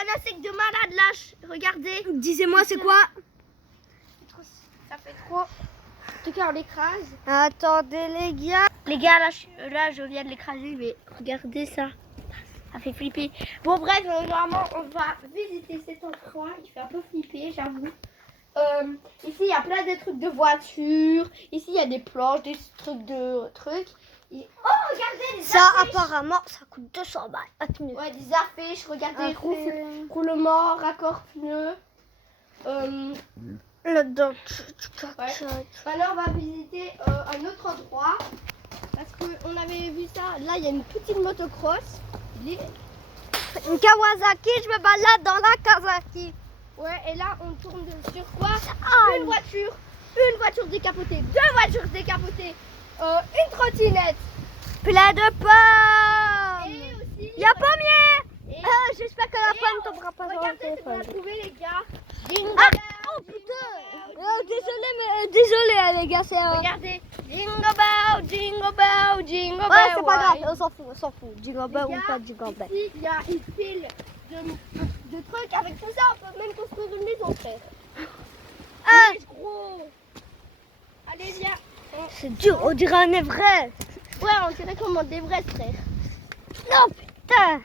un insecte de malade là. Regardez. Disez-moi, c'est quoi? Ça fait trop. En tout cas, on l'écrase. Attendez, les gars. Les gars, là, je viens de l'écraser, mais regardez ça. Ça fait flipper. Bon, bref, normalement, on va visiter cet endroit. Il fait un peu flipper, j'avoue. Ici, il y a plein de trucs de voiture. Ici, il y a des planches, des trucs de trucs. Et... Oh, regardez les Ça, affiches. apparemment, ça coûte 200 balles. Attends. Ouais, des affiches. Regardez, roulement, raccord pneu. Le dos. Ouais. Maintenant, on va visiter un autre endroit. Parce qu'on avait vu ça. Là, il y a une petite motocross. Une Kawasaki, je me balade dans la Kawasaki. Ouais, et là, on tourne sur quoi? Ah, Une voiture décapotée, deux voitures décapotées, une trottinette. plein de pommes. Et aussi... Il y a pommier. Et- J'espère que la pomme on- tombera pas sur le Regardez ce qu'on a téléphone. trouvé, les gars. Ah, oh putain. Désolé, les gars, c'est... Regardez. Jingle bell, jingle bell, jingle bell. Ouais, c'est pas grave, ouais. on s'en fout. Jingle bell Les ou gars, pas jingle bell. Ici, il y a une pile de trucs. Avec tout ça, on peut même construire une maison, frère. Ah, Ouais, gros. Allez, viens. c'est dur, on dirait un vrai. Ouais, on dirait comme des vrais frères. Non, putain.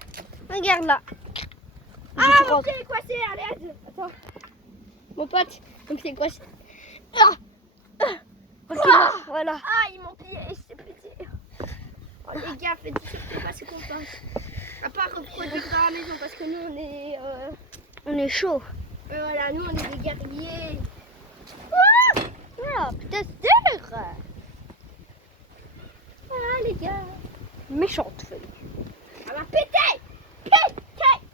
Regarde là. Ah, mon pied est coincé, allez, attends. Mon pote, mon pied est coincé. Voilà. Aïe, mon pied, c'est pété. Oh, les gars, faites surtout pas ce qu'on pense. À part reproduire dans la maison, parce que nous, On est chaud. voilà, nous, on est des guerriers. Ah, putain, c'est dur. Voilà, les gars. Méchante feuille. Ça va péter. Péter.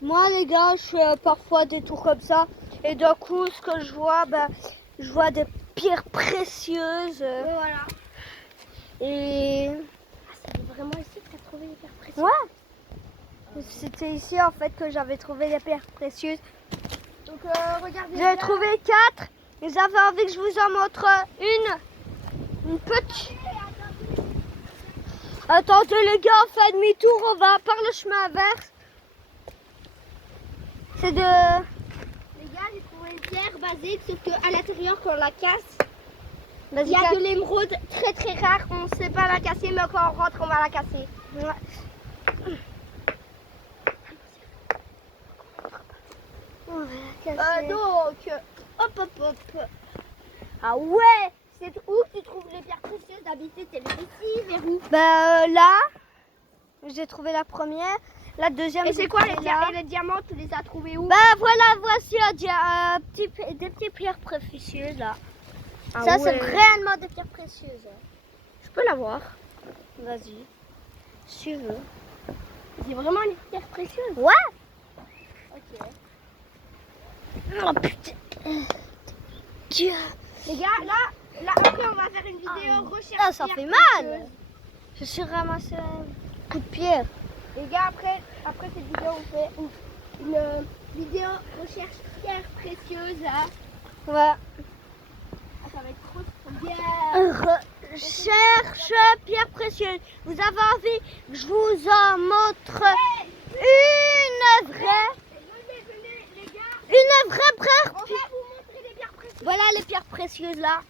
Moi, les gars, je fais parfois des tours comme ça. Et d'un coup, ce que je vois, je vois des pierres précieuses. Voilà. Et Ah, c'est vraiment ici que tu as trouvé les pierres précieuses. ouais, c'était ici en fait que j'avais trouvé les pierres précieuses. Donc, regardez. J'ai trouvé 4. Vous avez envie que je vous en montre une petite. Attendez les gars, on fait demi-tour, on va par le chemin inverse. C'est de... Les gars, j'ai trouvé une pierre basique, sauf qu'à l'intérieur, quand on la casse, il y a de l'émeraude très très rare. On ne sait pas la casser, mais quand on rentre, on va la casser. Ouais. On va la casser. Donc, hop. Ah ouais, c'est où que tu trouves les pierres précieuses d'habiter? C'est ici, vers où? Là, j'ai trouvé la première. La deuxième, Et c'est j'ai quoi trouvé les, là. et les diamants? Tu les as trouvés où? Voilà, voici des petites pierres précieuses là. Ah Ça, ouais. c'est réellement des pierres précieuses. Je peux l'avoir. Vas-y, si tu veux. C'est vraiment une pierre précieuse. Ouais. Ok. Oh putain. Dieu. Les gars, là, après, on va faire une vidéo recherche. Ah, ça pierres fait mal. précieuses. Je suis ramassé un coup de pierre. Les gars, après cette vidéo, on fait une vidéo recherche pierres précieuses. Là. Ouais. Ah, ça va être trop bien. Recherche pierres précieuses. Vous avez envie que je vous en montre une vraie. Venez, les gars. Une vraie On pierre. va vous montrer les pierres précieuses. Voilà les pierres précieuses là.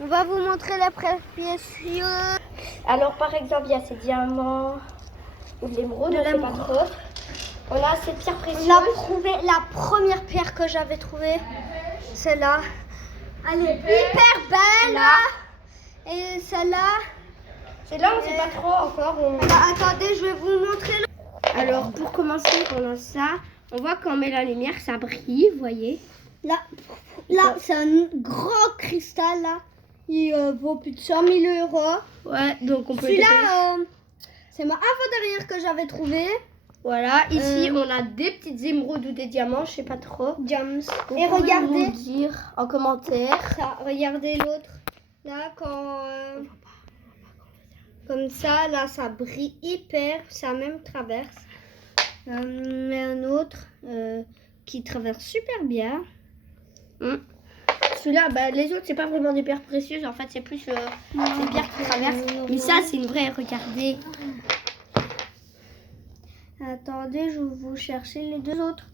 On va vous montrer les pierres précieuses. Alors, par exemple, il y a ces diamants ou de l'émeraude, on ne sait pas trop. On a ces pierres précieuses. La première pierre que j'avais trouvée, celle-là. Elle est hyper belle. Là. Et celle-là. C'est là, on ne sait pas trop encore. Attendez, je vais vous montrer. Alors, pour commencer, on a ça. On voit quand on met la lumière, ça brille, vous voyez. Là, c'est un grand cristal là. Il vaut plus de 100 000 €. Ouais, donc on peut Celui-là, c'est ma avant-dernière que j'avais trouvé. Voilà, ici on a des petites émeraudes ou des diamants, je sais pas trop. James. Vous Et pouvez regardez, nous dire en commentaire. ça, regardez l'autre. Là, comme ça, là, ça brille hyper. Ça même traverse. Mais un autre qui traverse super bien. Celui-là, les autres, c'est pas vraiment des pierres précieuses. En fait, c'est plus des pierres qui traversent. Mais ça, c'est une vraie, regardez. Attendez, je vais vous chercher les deux autres.